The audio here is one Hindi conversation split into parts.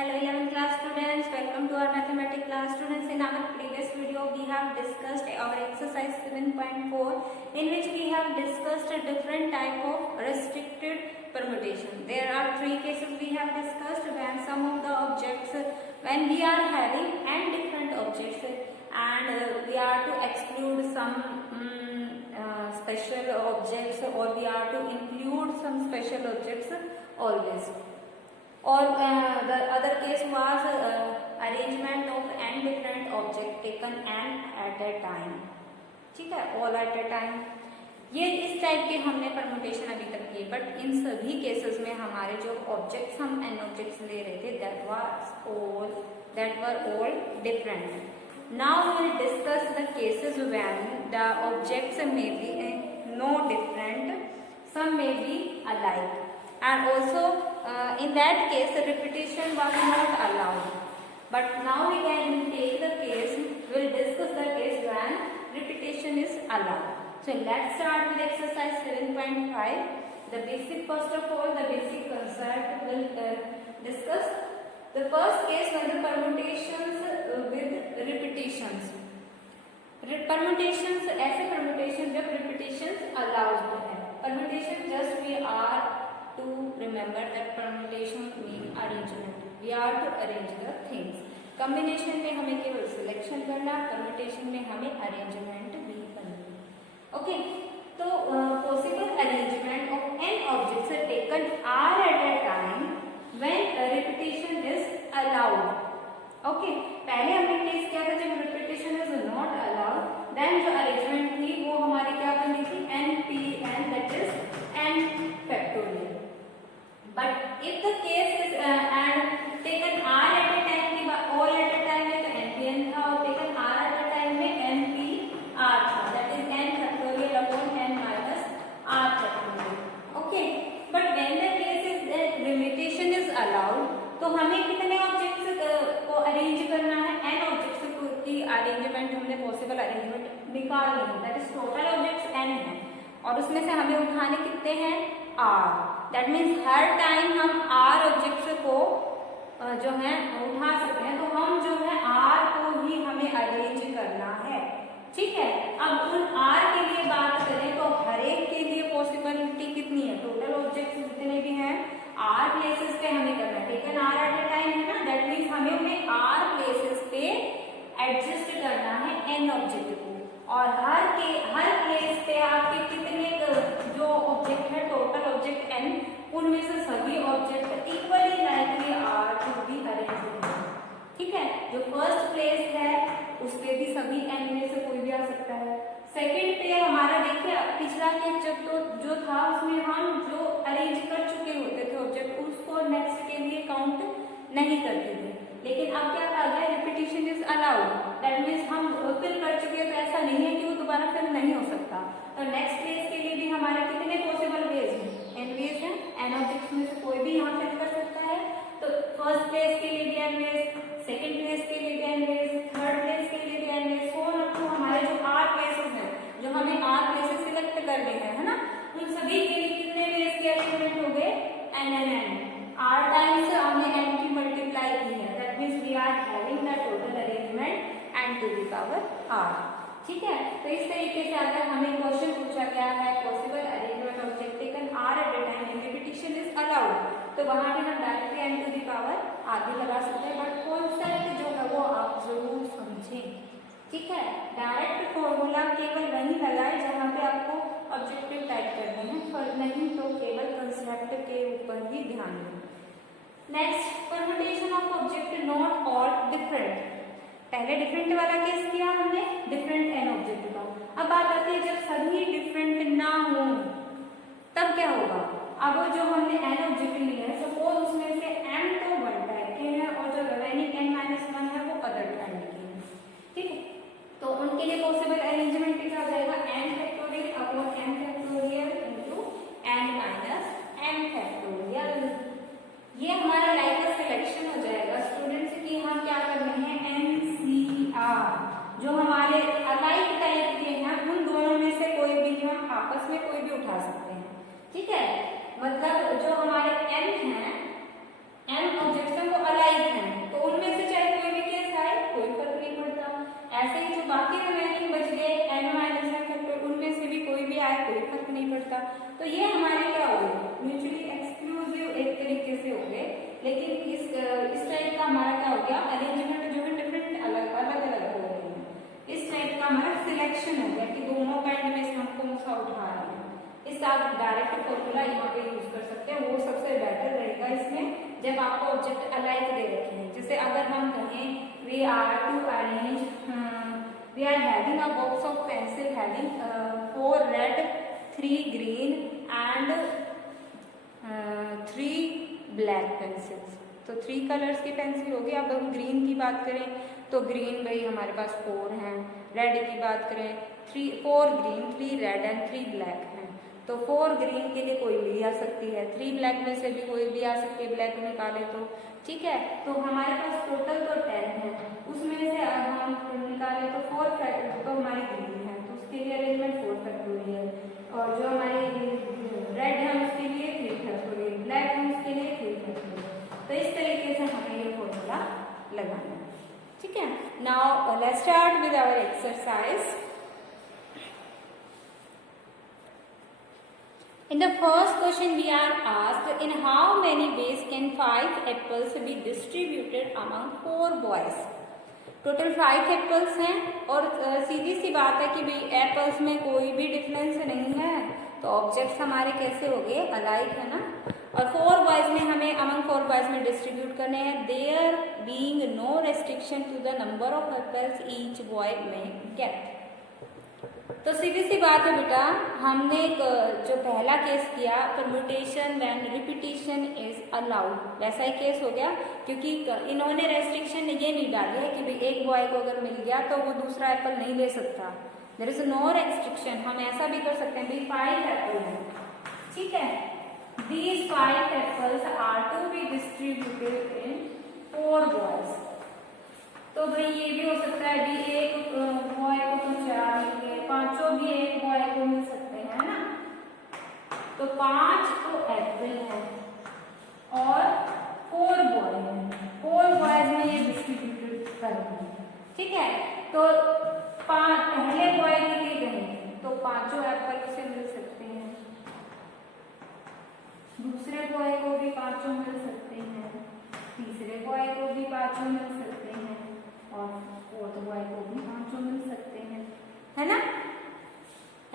Hello 11th class students, welcome to our mathematics class students. In our previous video we have discussed our exercise 7.4 in which we have discussed a different type of restricted permutation. There are three cases we have discussed when some of the objects, when we are having n different objects and we are to exclude some special objects or we are to include some special objects always. Or the other case was arrangement of n different object taken n at a time. ठीक है, all at a time. ये इस टाइप के हमने परमुटेशन अभी तक किए, बट इन सभी केसेस में हमारे जो ऑब्जेक्ट्स हम n ऑब्जेक्ट्स ले रहे थे that were all different. Now we will discuss the cases when the objects may be no different, some may be alike, and also in that case the repetition was not allowed. But now we can take the case, we will discuss the case when repetition is allowed. So let's start with exercise 7.5. The basic, first of all, the basic concept will discuss. The first case when the permutations with repetitions. Permutations, ऐसे permutation जब repetitions allowed है. Permutation just we are to remember that permutation mean arrangement. We are to arrange the things. Combination में हमें केवल selection करना, permutation में हमें arrangement भी करनी. Okay, तो possible arrangement of n objects are taken are at a time when a repetition is allowed. Okay, पहले हमने केस क्या था जब repetition is not allowed, then जो arrangement थी वो हमारी क्या बनी थी npn, that is n factorial. But if the case is and taken r at a time की all at a time में तो npn था और taken r at a time में npr था, that is n factorial upon n minus r factorial. Okay, but when the case is that limitation is allowed, तो हमें कितने ऑब्जेक्ट्स को अरेंज करना है, n ऑब्जेक्ट्स की अरेंजमेंट हमने पॉसिबल अरेंजमेंट निकाल ली है, that is total objects n है और उसमें से हमें उठाने कितने हैं r. That means her time हम r ऑब्जेक्ट्स को जो है उठा सकते हैं, तो हम जो है r को ही हमें अरेंज करना है. ठीक है, अब उन r के लिए बात करें तो हर एक के लिए पॉसिबिलिटी कितनी है, टोटल ऑब्जेक्ट्स जितने भी हैं r प्लेसेस पे हमें करना है. Taken r at a time है ना, दैट मीन्स हमें उन्हें r प्लेसेस पे एडजस्ट करना है n ऑब्जेक्ट को, और हर प्लेस पे आपके कितने जो ऑब्जेक्ट है टोटल ऑब्जेक्ट n, उनमें से सभी object equally likely are to be arranged. ठीक है, जो फर्स्ट प्लेस है उस पे भी सभी n में से कोई भी आ सकता है. सेकंड पे हमारा देखिए पिछला केस जब तो जो था उसमें हम जो अरेंज कर चुके होते थे ऑब्जेक्ट उसको नेक्स्ट के लिए काउंट नहीं करते थे, लेकिन अब क्या कहा गया repetition is allowed. That means हम फिल कर चुके हैं तो ऐसा नहीं है कि वो दोबारा फिल नहीं हो सकता. तो नेक्स्ट प्लेस के लिए भी हमारे कितने पॉसिबल वेज हैं, n वेज हैं, n ऑब्जेक्ट्स में से कोई भी यहाँ फिल कर सकता है. तो फर्स्ट प्लेस के लिए भी n वेज, सेकंड प्लेस के लिए भी n वेज, थर्ड प्लेस के लिए भी n ways, so on up to हमारे जो r प्लेसेस हैं जो हमें r प्लेसेस सिलेक्ट करने हैं, है ना, उन सभी के लिए कितने वेज के अरेंजमेंट हो गए n r टाइम्स हमने n की मल्टीप्लाई की है. That means we are having the total arrangement n to the power r. ठीक है, तो इस तरीके से अगर हमें क्वेश्चन पूछा गया है possible arrangement object taken r at a time in repetition is allowed, तो वहां पे हम directly n to the power आगे लगा सकते हैं, बट कॉन्सेप्ट जो है वो आप जरूर समझें. ठीक है, डायरेक्ट फॉर्मूला केवल वही लगाए जहाँ पे आपको ऑब्जेक्टिव टाइप करने हैं, पर नहीं तो केवल कंसेप्ट के ऊपर ही ध्यान दें. Next, permutation of object not all different. पहले डिफरेंट वाला केस किया हमने डिफरेंट n ऑब्जेक्ट का. अब बात आती है जब सभी डिफरेंट ना हो तब क्या होगा. अब जो हमने n ऑब्जेक्ट लिया है सपोज उसमें से m तो वन टाइप के हैं और जो रिमेनिंग n-1 है वो अदर टाइप के हैं. ठीक है, तो उनके लिए पॉसिबल अरेंजमेंट क्या हो जाएगा n factorial upon m factorial into n minus m factorial. ये हमारा लाइक सिलेक्शन हो जाएगा स्टूडेंट्स की हम क्या करने हैं NCR, जो हमारे अलाइक टाइप के हैं उन दोनों में से कोई भी हम आपस में कोई भी उठा सकते हैं. ठीक है, मतलब जो हमारे मतलब अरेंजमेंट जो है डिफरेंट अलग अलग हो रही है। इस टाइप का हमारा सिलेक्शन हो गया कि दोनों का एंड में से हम कौन सा उठा रहे हैं। इसका आप डायरेक्ट फॉर्मूला यहाँ पे यूज कर सकते हैं, वो सबसे बेटर रहेगा इसमें जब आपको ऑब्जेक्ट अलाइक दे रखे हैं। जैसे अगर हम कहें we are to arrange, we are having a box of pencil having 4 red 3 green and 3 black pencils, तो 3 कलर्स की पेंसिल होगी। अब हम ग्रीन की बात करें तो ग्रीन भाई हमारे पास 4 हैं, रेड की बात करें 4 ग्रीन 3 रेड एंड 3 ब्लैक हैं, तो 4 ग्रीन के लिए कोई भी आ सकती है, 3 ब्लैक में से भी कोई भी आ सकती है, ब्लैक निकाले तो ठीक है। तो हमारे पास टोटल तो 10 है, उसमें से हम निकाले तो 4 फैक्टर तो हमारी ग्रीन है, तो उसके लिए अरेंजमेंट 4 फैक्टोरियल, और जो हमारी रेड है उसके लिए 3 फैक्टोरियल, ब्लैक है उसके लिए 3 फैक्टोरियल। तो इस तरीके से हमें ये फॉर्मूला लगाना है, ठीक है। Now let's start with our exercise. In the first question we are asked, in how many ways can 5 apples be distributed among 4 boys? Total 5 apples हैं और सीधी सी बात है कि भाई एप्पल्स में कोई भी डिफरेंस नहीं है, तो ऑब्जेक्ट्स हमारे कैसे हो गए, अलाइक है ना। और 4 बॉयज में हमें अमंग 4 बॉयज में डिस्ट्रीब्यूट करने हैं, there being no restriction to the number of apples each boy may get. तो सीधी सी बात है बेटा, हमने जो पहला केस किया permutation when repetition is allowed, वैसा ही केस हो गया, क्योंकि इन्होंने रेस्ट्रिक्शन ये नहीं डाली है कि भाई एक बॉय को अगर मिल गया तो वो दूसरा एप्पल नहीं ले सकता, देयर इज नो रेस्ट्रिक्शन। हम ऐसा भी कर सकते हैं, भाई 5 एप्पल है, ठीक है, these 5 apples are to be distributed in 4 boys। तो भाई ये भी हो सकता है भी एक बॉय को तो 4 मिल गए, पांचों भी एक बॉय को मिल सकते हैं ना, तो 5 तो एप्पल है और 4 बॉय है, 4 बॉयज में ये डिस्ट्रीब्यूटेड कर देंगे, ठीक है। तो पहले बॉय के लिए गए तो पांचों एप्पल उसे मिल सकते हैं, दूसरे बॉय को भी पांचों मिल सकते हैं, तीसरे बॉय को भी पांचों मिल सकते हैं, और 4th बॉय को भी पांचों मिल सकते हैं, है ना।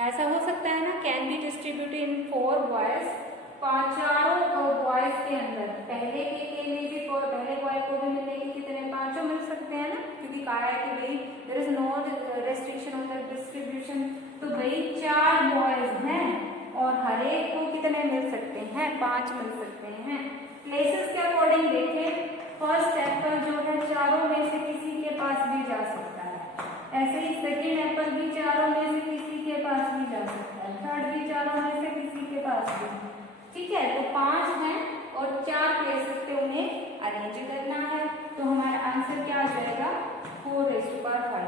ऐसा हो सकता है ना, can be distributed in 4 boys, चारों बॉयज के अंदर पहले के लिए भी पहले बॉय को भी मिलने के कितने पांचों मिल सकते हैं ना, क्योंकि कहा है कि भाई there is no restriction on the distribution. तो भाई 4 बॉयज हैं और हर एक को कितने मिल सकते हैं, 5 मिल सकते हैं। प्लेसेस के अकॉर्डिंग देखें, फर्स्ट एप्पल जो है चारों में से किसी के पास भी जा सकता है, ऐसे ही सेकेंड एप्पल भी चारों में से किसी के पास भी जा सकता है, थर्ड भी चारों में से किसी के पास भी, ठीक है। तो 5 हैं और 4 प्लेसेस पे उन्हें अरेंज करना है, तो हमारा आंसर क्या आ जाएगा 4⁵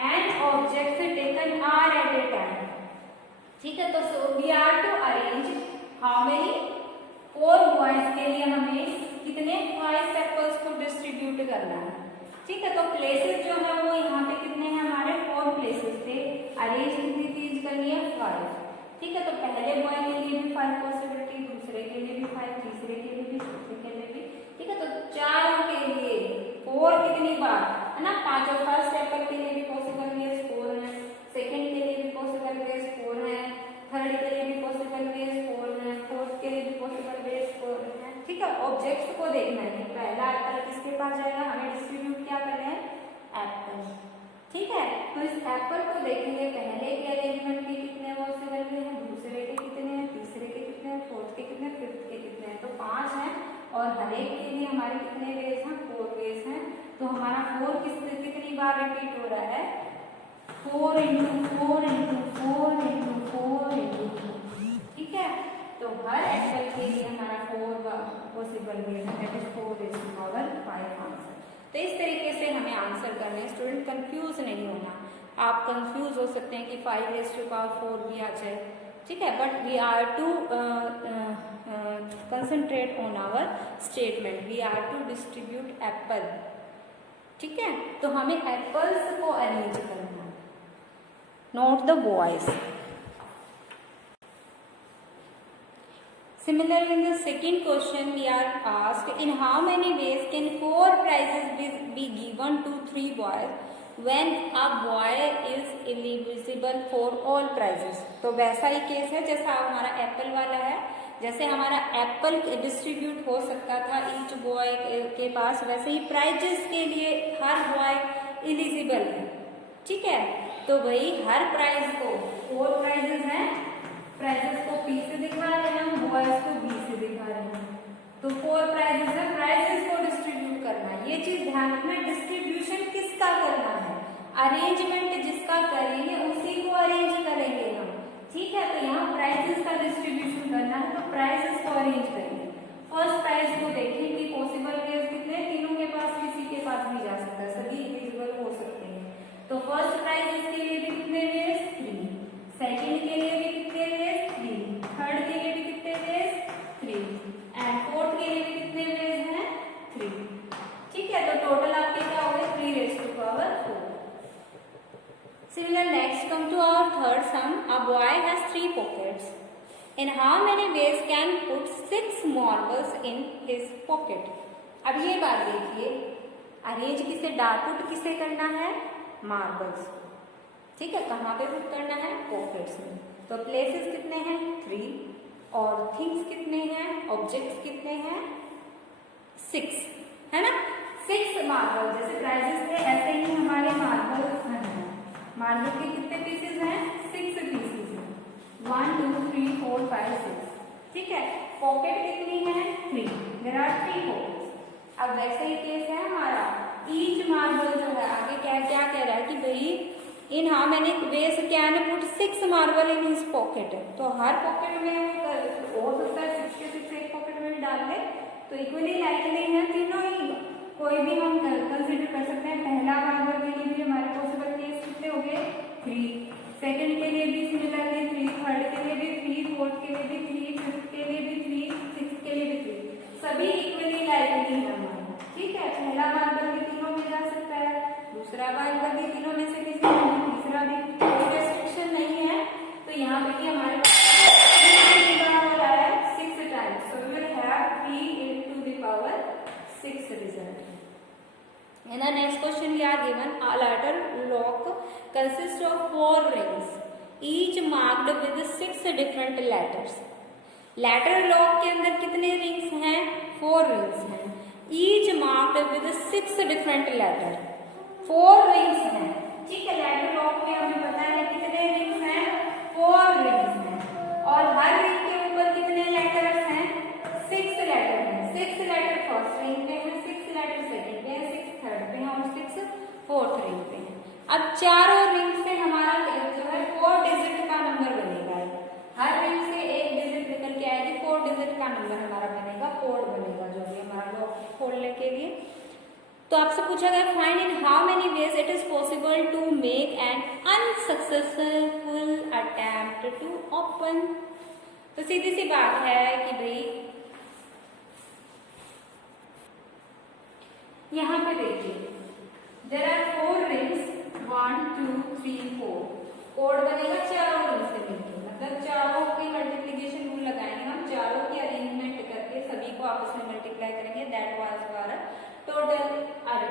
and objects taken are at a time, ठीक है। तो we are to arrange how many 4 boys के लिए हमें कितने 5 एप्पल्स को डिस्ट्रीब्यूट करना है, ठीक है। तो प्लेसेस जो है वो यहाँ पे कितने हैं, हमारे 4 प्लेसेस थे, अरेंज कितनी चीज करनी है 5, ठीक है। तो पहले बॉय के लिए भी 5 पॉसिबिलिटी, दूसरे के लिए भी 5, तीसरे के लिए भी, चौथे के लिए भी, ठीक है। तो चारों के लिए 4 कितनी बार है ना, पांचों फर्स्ट एप्पल के लिए भी पॉसिबल केस 4 है, सेकेंड के लिए भी पॉसिबल केस 4 है, थर्ड के लिए भी पॉसिबल केस 4 है, फोर्थ के लिए भी पॉसिबल केस 4 है, ठीक है। ऑब्जेक्ट्स को देखना है, पहला एप्पल किसके पास जाएगा, हमें डिस्ट्रीब्यूट क्या करना है एप्पल, ठीक है। तो इस एप्पल को देखेंगे, पहले के अरेंजमेंट के कितने पॉसिबल हैं, दूसरे के कितने हैं, तीसरे के कितने हैं, फोर्थ के कितने, फिफ्थ के कितने हैं, तो 5 हैं और हर एक के लिए हमारे कितने वेज हैं, 4 वेज हैं। तो हमारा 4 कितनी बार रिपीट हो रहा है, 4 × 4 × 4 × 4 × 4, ठीक है। तो हर एप्पल के लिए हमारा 4 पॉसिबल वेज है, दैट इज 4⁵ आंसर। तो इस तरीके से हमें आंसर करने हैं, स्टूडेंट कंफ्यूज नहीं होना। आप कंफ्यूज हो सकते हैं कि 5⁴ भी आ जाए, ठीक है, but we are to concentrate on our statement, we are to distribute apple, ठीक है। तो हमें एप्पल्स को अरेंज करना है, not the boys. Similarly, in the second question, we are asked, in how many ways can 4 prizes be given to 3 boys when a boy is eligible for all prizes? तो वैसा ही केस है जैसा हमारा एप्पल वाला है, जैसे हमारा एप्पल डिस्ट्रीब्यूट हो सकता था ईच बॉय के पास, वैसे ही प्राइजेस के लिए हर बॉय एलिजिबल है। ठीक है, तो भाई हर प्राइज को 4 प्राइजेस हैं, प्राइजेस को P से दिखा रहे हैं, हम बॉयज को B से दिखा रहे हैं। तो 4 प्राइजेस है, प्राइजेस को डिस्ट्रीब्यूट करना है। ये चीज ध्यान रखना, डिस्ट्रीब्यूशन किसका करना है, अरेंजमेंट जिसका करेंगे उसी को अरेंज करेंगे हम। ठीक है, तो यहाँ प्राइजेस का डिस्ट्रीब्यूशन करना है, तो प्राइजेस को अरेंज करेंगे। फर्स्ट प्राइज को देखें कि पॉसिबल वेज कितने, तीनों के पास, किसी के पास भी जा सकता है, सभी एलिजिबल हो सकते हैं। तो फर्स्ट प्राइज के लिए भी कितने वेज, 3, सेकेंड के लिए भी कितने वेज, 3, थर्ड के लिए भी कितने वेज, 3, एंड फोर्थ के लिए भी कितने वेज हैं, 3। ठीक है, तो टोटल आपके क्या हो गए, 3⁴। Similar, next come to our third sum. A boy has 3 pockets. In how many ways can put 6 marbles in his pocket? अब ये बात देखिए, अरेंज किसे, पुट किसे करना है, मार्बल्स। ठीक है, कहाँ पे पुट करना है, पॉकेट्स में। तो प्लेसेस कितने हैं, 3, और थिंग्स कितने हैं, ऑब्जेक्ट्स कितने हैं, 6, है ना। 6 मार्बल, जैसे प्राइजेस थे ऐसे ही हमारे मार्बल्स हैं। मार्बल के कितने पीसेस हैं, 6 पीसेस हैं, 1 2 3 4 5 6। ठीक है, पॉकेट कितनी है, 3, देयर आर 3 पॉकेट्स। अब वैसे ही केस है हमारा, ईच मार्बल जो है आगे क्या क्या कह रहा है कि भाई इन how many veg can put 6 marble in his pocket. तो हर पॉकेट में हो सकता है 6 के 6 एक पॉकेट में डाल दे, तो इक्वली लाइकली है तीनों ही, कोई भी हम कंसिडर कर सकते हैं। पहला मार्बल के लिए भी हमारे पॉसिबल केस कितने हो गए, 3, सेकंड के लिए भी सिमिलरली 3, थर्ड के लिए भी 3, फोर्थ के लिए भी 3, फिफ्थ के लिए भी 3, सिक्स्थ के लिए भी 3, सभी इक्वली लाइकली है हमारा। ठीक है, पहला मार्बल भी तीनों में जा सकता है, दूसरा मार्बल भी तीनों में से किसी में, तीसरा भी, कोई रेस्ट्रिक्शन नहीं है। तो यहाँ पे हमारे पास 6 times, so we will have 3 × the power 6 result. In the next question we are given, a ladder lock consists of 4 rings, each marked with 6 different letters. Ladder lock के अंदर कितने rings हैं, 4 rings हैं, each marked with 6 different letters. 4 rings हैं। ठीक है, ladder lock में हमें पता है कितने rings हैं, 4 rings हैं, और हर ring के ऊपर कितने letters हैं, 6 letters हैं। 6 letter फर्स्ट रिंग पे है, 6 letter सेकंड पे है, 6 थर्ड पे है, और 6 फोर्थ रिंग पे है। अब चारों रिंग से हमारा जो है 4 डिजिट का नंबर बनेगा। हर रिंग से एक डिजिट निकल के आएगी, 4 डिजिट का नंबर हमारा बनेगा, कोड बनेगा जो भी हमारा लॉक खोलने के लिए। तो आपसे पूछा गया, find in how many ways it is possible to make an unsuccessful attempt to open. तो सीधी सी बात है कि भाई यहाँ पे देखिए, देयर आर 4 रिंग्स, 1 2 3 4, कोड बनेगा चारों रिंग से मिलकर, मतलब चारों की मल्टीप्लिकेशन रूल लगाएंगे हम, चारों की अरेंजमेंट करके सभी को आपस में मल्टीप्लाई करेंगे, that was our total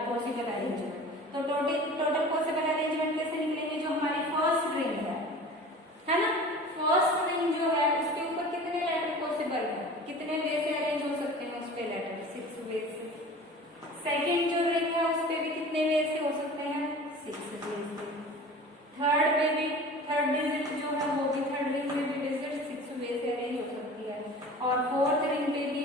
possible arrangement. तो टोटल पॉसिबल अरेंजमेंट कैसे निकलेंगे, जो हमारी फर्स्ट रिंग है ना, फर्स्ट रिंग जो है उसके ऊपर कितने लेटर पॉसिबल है, कितने वे से अरेंज हो सकते हैं उस पे लेटर, 6 वे से। सेकेंड जो रिंग है उस पे भी कितने वे से हो सकते हैं, 6 वे से। थर्ड पे भी, थर्ड डिजिट जो है वो भी, थर्ड रिंग में भी डिजिट 6 वे से अरेंज हो सकती है। और फोर्थ रिंग पे भी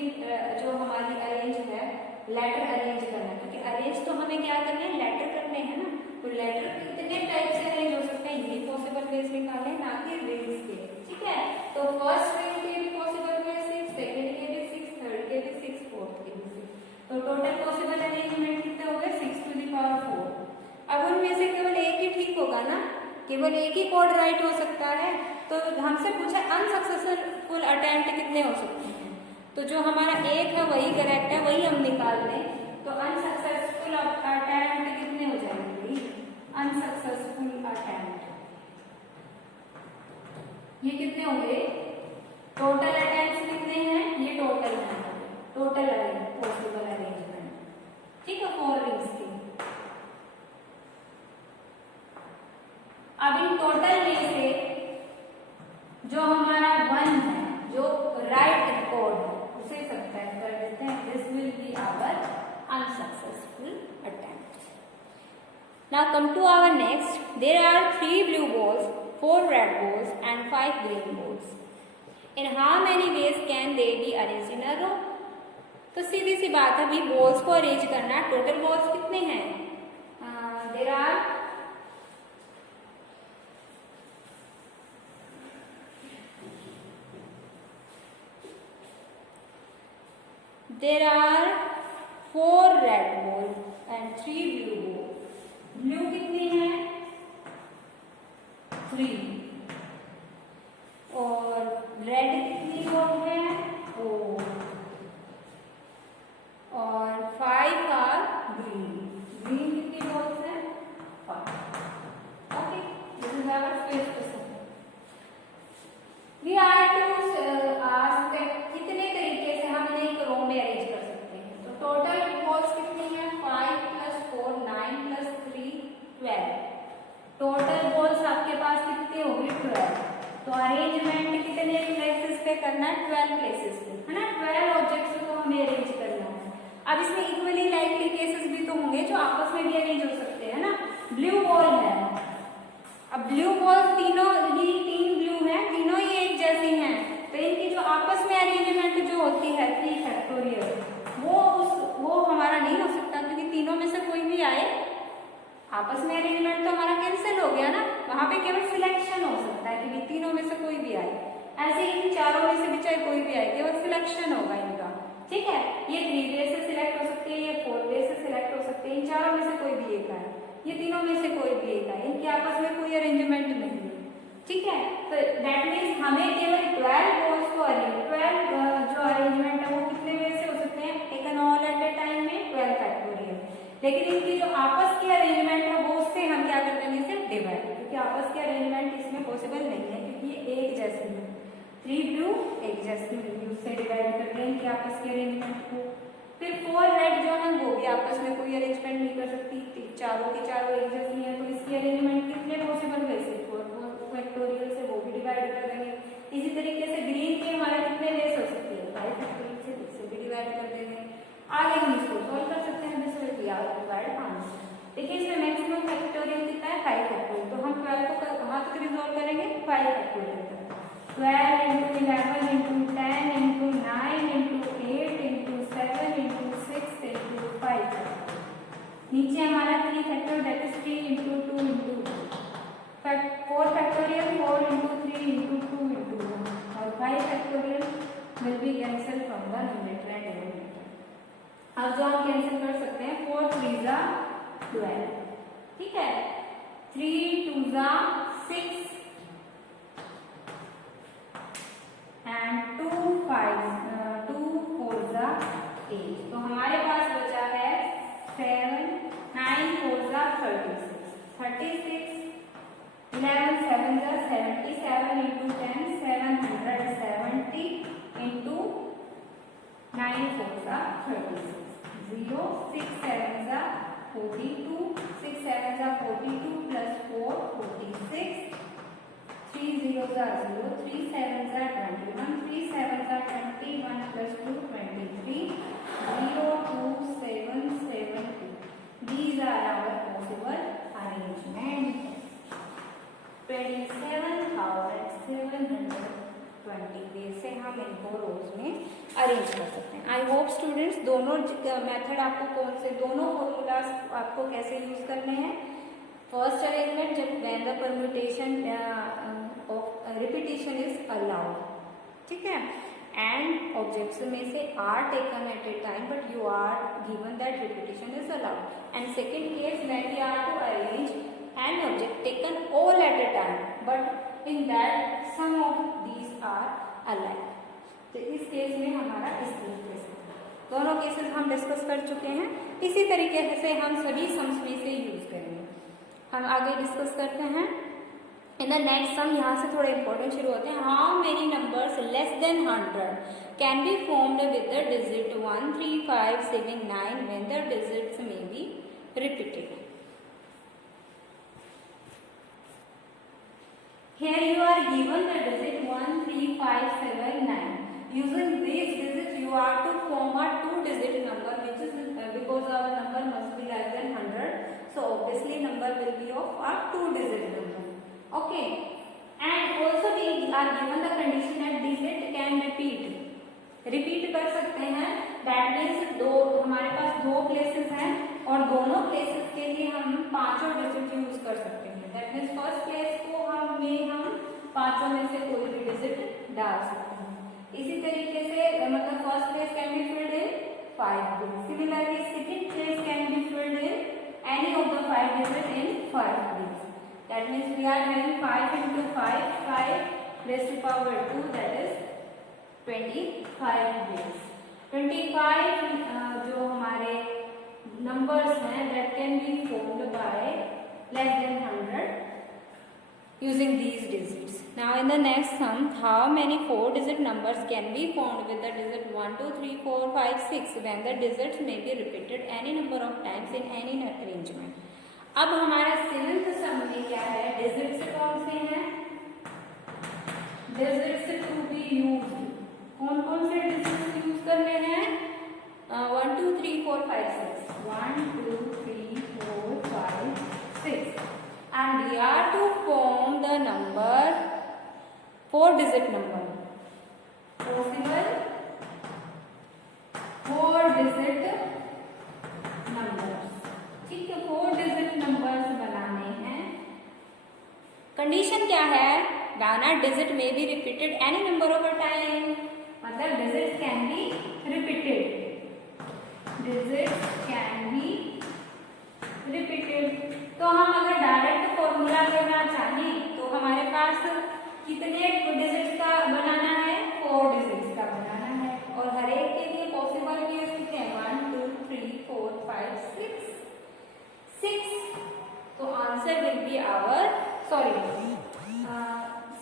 जो हमारी अरेंज है, लेटर अरेंज करना, क्योंकि अरेंज तो हमें क्या करना है, लेटर करने हैं ना, तो लेटर कितने टाइप से अरेंज हो सकते हैं, ये पॉसिबल वेज निकालें, ना कि रिंग्स के। ठीक है, तो फर्स्ट रिंग के भी पॉसिबल वेज 6, सेकेंड के भी 6, थर्ड के भी 6, फोर्थ के भी 6। तो टोटल पॉसिबल अरेंजमेंट कितने हो गए, 6 × the power 4। अब उनमें से केवल एक ही ठीक होगा ना, केवल एक ही कोड राइट हो सकता है। तो हमसे पूछा अनसक्सेसफुल अटेम्प्ट कितने हो सकते हैं, तो जो हमारा एक है वही करेक्ट है, वही हम निकाल दें। तो अनसक्सेसफुल अटेम्प्ट कितने हो जाएंगे, अनसक्सेसफुल अटेम्प्ट ये कितने होंगे, टोटल अटेम्प्ट कितने हैं, ये टोटल है, टोटल पॉसिबल अरेंजमेंट, ठीक है, 4 रिंग्स की। अब इन टोटल में से जो हमारा 1 है, जो राइट रिकॉर्ड है, उसे सब्ट्रैक्ट कर देते हैं। This will be our unsuccessful attempt. Now come to our next. There are 3 blue balls, 4 red balls and 5 green balls. In how many ways can they be arranged in a row? तो सीधी सी बात है, अभी बॉल्स को अरेंज करना। टोटल बॉल्स कितने हैं? There are There are 4 red balls and 3 blue balls. Blue कितनी है? 3 और red कितनी बॉल है? 4 और 5 are green. Green कितनी बॉल्स है? 5. Okay, this is our fifth question. We are to ask that कितने तरीके से हम इन्हें एक रो में अरेंज कर सकते हैं। तो टोटल बॉल्स कितनी है? 5 + 4 9 + 3 12। टोटल बॉल्स आपके पास कितनी होगी? 12। तो अरेंजमेंट कितने प्लेसेस पे करना है? 12 प्लेसेस पे, है ना। 12 ऑब्जेक्ट्स को हमें अरेंज करना है। अब इसमें इक्वली लाइकली केसेस भी तो होंगे जो आपस में भी अरेंज हो सकते हैं ना। ब्लू बॉल है, अब ब्लू बॉल तीनों ही 3 ब्लू हैं, तीनों ही एक जैसी हैं, तो इनकी जो आपस में अरेंजमेंट जो होती है 3 फैक्टोरियल, वो हमारा नहीं हो सकता, क्योंकि तीनों में से कोई भी आए, आपस में अरेंजमेंट तो हमारा कैंसिल हो गया ना। वहां पे केवल सिलेक्शन हो सकता है कि तीनों में से कोई भी आए। ऐसे ही इन चारों में से भी चाहे कोई भी आए, केवल सिलेक्शन होगा इनका, ठीक है। ये 3 वे से सिलेक्ट हो सकती है, ये 4 वे से सिलेक्ट हो सकती है। इन चारों में से कोई भी एक आए, ये तीनों में से कोई भी एक आए, इनके आपस में कोई अरेंजमेंट नहीं है, ठीक है। तो दैट मीन्स हमें केवल 12 बॉल्स को 12 जो अरेंजमेंट है वो कितने वे से हो सकते हैं? Taken all at a time में 12 फैक्टोरियल। लेकिन इनकी जो आपस की अरेंजमेंट है वो उससे हम क्या कर देंगे? इसे डिवाइड, क्योंकि आपस की अरेंजमेंट इसमें पॉसिबल नहीं है, क्योंकि ये एक जैसी है। 3 ब्लू एक जैसी मिलेगी, उससे डिवाइड कर दें इनकी आपस की अरेंजमेंट को। फिर 4 रेड जो है वो भी आपस में कोई अरेंजमेंट नहीं कर सकती, चारों की चारों एक जैसी है, तो इसकी अरेंजमेंट कितने पॉसिबल वे से? 4 फैक्टोरियल से वो भी डिवाइड कर देंगे। इसी तरीके से ग्रीन के हमारे कितने वेस हो सकती है? 5 फैक्टोरियल से, इससे भी डिवाइड कर देंगे। आगे हम इसको सॉल्व कर सकते हैं। This will be our divide answer. देखिए इसमें मैक्सिमम फैक्टोरियल कितना है? 5 फैक्टोरियल। तो हम 12 को कहाँ तक रिजॉल्व करेंगे? 5 फैक्टोरियल तक। 12 × 11 × 10 × 9 × 8 × 7 × 6 × 5। नीचे हमारा 3 फैक्टोरियल, दैट इज 3 × 2 × 4 फैक्टोरियल 4 × 3 × 2 × 1 और 5 factorial will be cancel from the numerator and denominator. अब जो हम कैंसिल कर सकते हैं, 4 3 12, ठीक है। 3 2 6 एंड 2 4 8। तो हमारे पास बचा है 7 9 4 36 36 11 7 77 × 10 770 × 9 4 36 0 6 7 42 6 7 42 plus 4 46 3 0 0 3 7 21 3 7 21 plus 2 23 0 2 7 7 2. These are our possible arrangement. 27,720 से हम इनको रोज में अरेंज कर सकते हैं। आई होप स्टूडेंट्स दोनों मेथड आपको कौन से, दोनों फॉर्मूलाज आपको कैसे यूज करने हैं। फर्स्ट अरेंजमेंट जब when the permutation of repetition is allowed, ठीक है, एंड ऑब्जेक्ट्स में से are taken at a time but you are given that repetition is allowed. And second case when we are to arrange an object taken all at a time but in that some of these are alike। तो इस केस में हमारा इस तरीके से दोनों केसेस हम डिस्कस कर चुके हैं। इसी तरीके से हम सभी सम्स में से यूज करेंगे। हम आगे डिस्कस करते हैं इन द नेक्स्ट सम। यहाँ से थोड़े इंपॉर्टेंट शुरू होते हैं। How many numbers less than 100 can be formed with the digit 1, 3, 5, 7, 9 when the digits may be repeated. Here you are given the digit 1, 3, 5, 7, 9. Using these digits you are to form a two-digit number, which is because our number must be less than 100. So obviously number will be of a two-digit number. Okay. And also we are given the condition that digit can repeat कर सकते हैं. That means दो हमारे पास दो places हैं और दोनों places के लिए हम पांचों digit यूज कर सकते हैं. That means first place को हम पांचों में से कोई भी digit डाल सकते हैं. इसी तरीके से मतलब first place can be filled in 5 digits. Similarly, second place can be filled in any of the 5 digits in 5 digits. That means we are having 5 into 5, 5 raised to power 2, that is 25 digits. 25 जो हमारे numbers हैं that can be formed by less than 100 using these digits. Now in the next sum, how many 4-digit numbers can be formed with the digit 1, 2, 3, 4, 5, 6 when the digits may be repeated any number of times in any arrangement. अब हमारा 7th सम में क्या है, डिजिट्स कौन से हैं, डिजिट्स टू बी यूज्ड. कौन कौन से डिजिट्स यूज करने हैं, 1, 2, 3, 4, 5, 6. 1, 2, 3, 4, 5, 6. And we are to form the number 4-digit number. Possible 4-digit numbers. ठीक है, 4-digit numbers बनाने हैं. कंडीशन क्या है, गाना डिजिट में भी repeated any number of a time. मतलब digit can be repeated, digit can be repeated. तो हम अगर डायरेक्ट फॉर्मूला करना चाहें तो हमारे पास कितने डिजिट्स का बनाना है, 4 डिजिट्स का बनाना है. और हर एक के लिए पॉसिबल केस कितने हैं, 1, 2, 3, 4, 5, 6. तो answer will be our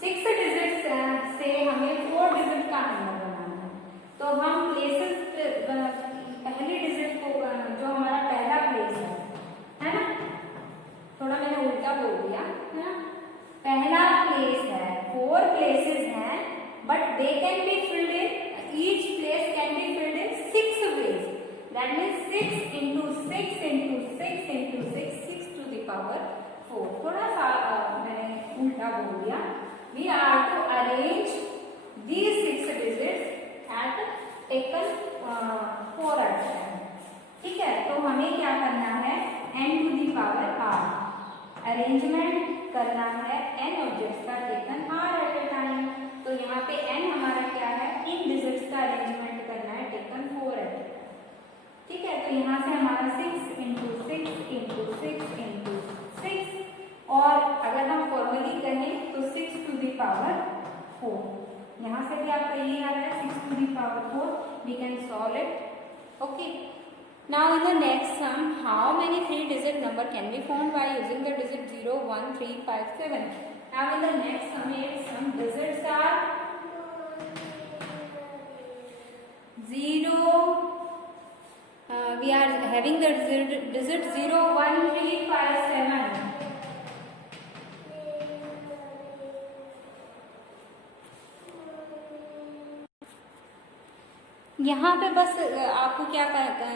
6 digits से हमें 4 डिजिट का नंबर बनाना है. तो हम प्लेसेस पहली डिजिट को जो हमारा पहला प्लेस है ना, थोड़ा मैंने उल्टा बोल दिया है ना. पहला प्लेस है, 4 प्लेसेस हैं but they can be filled in, each place can be filled in 6 ways. That means 6 into 6 into 6 into 6, 6 to the power 4. थोड़ा सा मैंने उल्टा बोल दिया. We are to arrange these 6 digits at taken 4 at a time. ठीक है, तो हमें क्या करना है, n to the power r. Arrangement करना है n ऑब्जेक्ट्स का taken r at a time. तो यहाँ पे n हमारा क्या है, इन डिजिट्स का अरेंजमेंट करना है टेकन 4 एट ए टाइम. ठीक है, तो यहाँ से हमारा 6 into 6 into 6 into 6. और अगर हम फॉर्मली कहें तो 6 to the power 4. यहाँ से भी आपका ये आ रहा है 6 to the power 4. We can solve it. Okay. Now in the next sum, how many 3-digit number can be formed by using the digit 0, 1, 3, 5, 7. Now in the next sum, some digits are 0. We are having the digit 0, 1, 3, 5, 7. यहाँ पे बस आपको क्या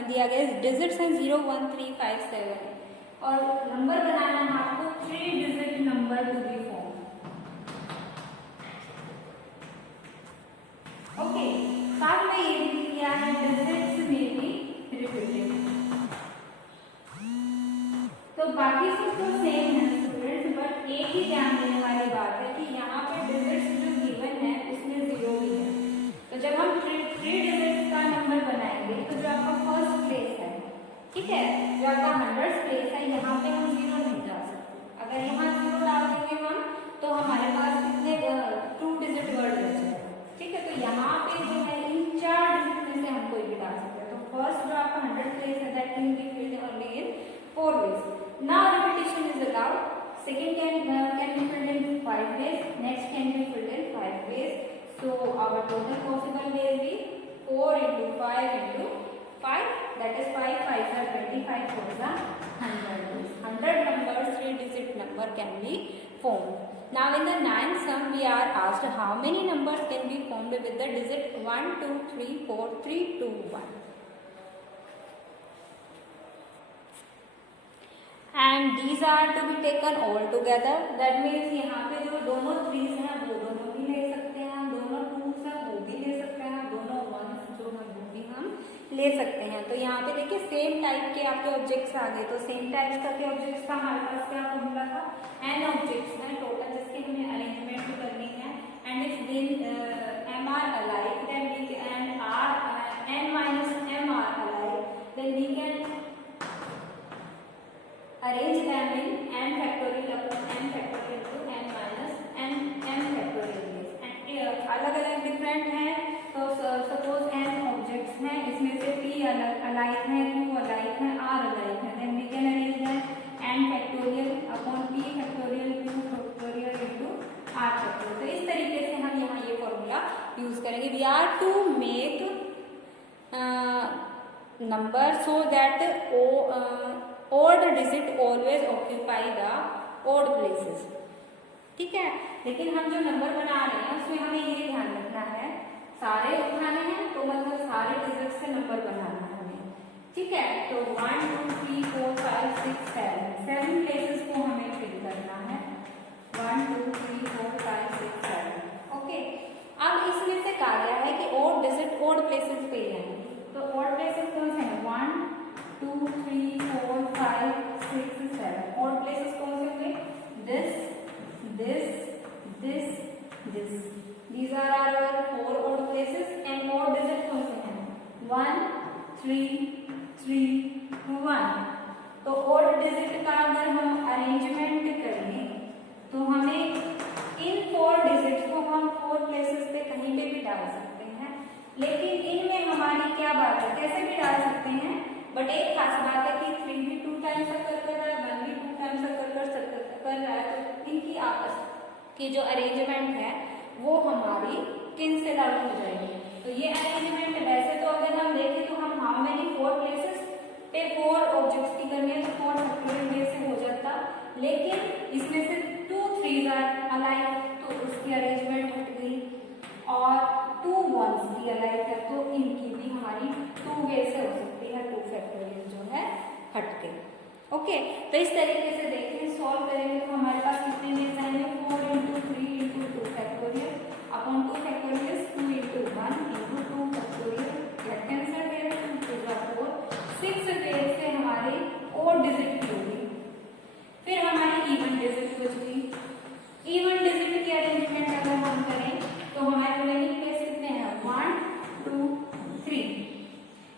दिया गया है, डिजिट्स हैं 0, 1, 3, 5, 7 और नंबर बनाना है आपको 3-digit number to be form. Okay, साथ में ये भी दिया है डिजिट्स में भी रिपीटेड. तो बाकी सब तो सेम है स्टूडेंट्स, बट एक ही ध्यान देने वाली बात है कि यहाँ पे डिजिट्स जो गिवन है उसमें 0 भी है. तो जब हम 3 डिजिट्स का नंबर बनाएंगे तो जो आपका फर्स्ट प्लेस है, ठीक है, जो आपका 100th प्लेस है, यहाँ पे हम 0 नहीं डाल सकते. अगर यहाँ 0 डाल देंगे हम तो हमारे पास कितने 2-digit वर्ड बच जाएगा. ठीक है, तो यहाँ पे जो है इन 4 डिजिट में से हम कोई भी डाल सकते हैं. तो फर्स्ट जो आपका 100th प्लेस है that can be filled only in 4 ways. Now repetition is allowed. Second can be filled in 5 ways. Next can be filled in 5 ways. So our total possible ways be 4 into 5 into 5, that is 5 5s are 25, 4s are 100. 100 numbers, 3-digit number can be formed. Now in the ninth sum we are asked how many numbers can be formed with the digit 1, 2, 3, 4, 3, 2, 1. And these are to be taken all together. That means यहाँ पे जो दोनों 3s हैं वो दोनों भी ले सकते हैं हम, दोनों 2s हैं वो भी ले सकते हैं, दोनों 1s जो हैं वो भी हम ले सकते हैं। तो यहाँ पे देखिए सेम टाइप के आपके ऑब्जेक्ट्स आ गए। तो सेम टाइप का के ऑब्जेक्ट्स का हमारे पास क्या फॉर्मूला था, n ऑब्जेक्ट्स हैं टोटल जिसकी हमें अरेंजमेंट करनी है। And if then m are alike then we can n minus m are alike then we can arrange them in n factorial upon n factorial to n minus m factorial base। and अलग अलग डिफरेंट हैं। तो सपोज n ऑब्जेक्ट्स हैं, इसमें से p अलाइक है, 2 अलाइक है, r अलाइक है, then we can arrange that n factorial upon p factorial 2 factorial into r factorial. तो इस तरीके से हम यहाँ ये फॉर्मूला यूज करेंगे। We are to make number so that odd digit always occupy the odd places। ठीक है, लेकिन हम जो नंबर बना रहे हैं उसमें हमें ये ध्यान रखना है सारे उठाने हैं, तो मतलब सारे डिजिट से नंबर बनाना है हमें। ठीक है, तो 1 2 3 4 5 6 7 प्लेसेस को हमें फिल करना है। 1 2 3 4 5 6 7। ओके, अब इसमें से कहा गया है कि odd डिजिट odd प्लेसेस पे आएंगे। तो odd प्लेसेस कौन से हैं, 1 2 3 4 5 6 7। odd places कौन से होंगे, this this this। these are our 4 odd places। and odd digit कौन से हैं, 1 3 3 1। तो odd digit का अगर हम अरेंजमेंट करें तो हमें इन 4 डिजिट को हम 4 प्लेसेस पे कहीं पे भी डाल सकते हैं। लेकिन इनमें हमारी क्या बात है, कैसे भी डाल सकते हैं, बट एक खास बात है कि 3 भी 2 टाइम्स अकर कर रहा है, 1 भी 2 टाइम्स अकर कर रहा है, तो इनकी आपस की जो अरेंजमेंट है वो हमारी कैंसिल आउट हो जाएगी। तो ये अरेंजमेंट वैसे तो अगर हम देखें तो हम हाउ मेनी 4 प्लेसेस पे 4 ऑब्जेक्ट्स की करनी है तो 4 फैक्टोरियल बेस से हो जाता, लेकिन इसमें से 2 3s आर अलाइक तो उसकी अरेंजमेंट हट गई, और 2 1s भी अलाइक है तो इनकी भी हमारी 2 वे से हो सकती है, 2 फैक्टोरियल जो है हट के। ओके, तो इस तरीके से देखें सॉल्व करेंगे तो हमारे पास कितने वेज आएंगे, 4 into 3 into 2 factorial upon 2 factorial 2 into 1 into 2 factorial. Left hand side दे रहे हैं 2 4 6 वेज से हमारे ओड डिजिट होगी। फिर हमारी इवन डिजिट बच गई। इवन डिजिट की अरेंजमेंट अगर हम करें तो हमारे रिमेनिंग प्लेस कितने हैं, 1 2 3।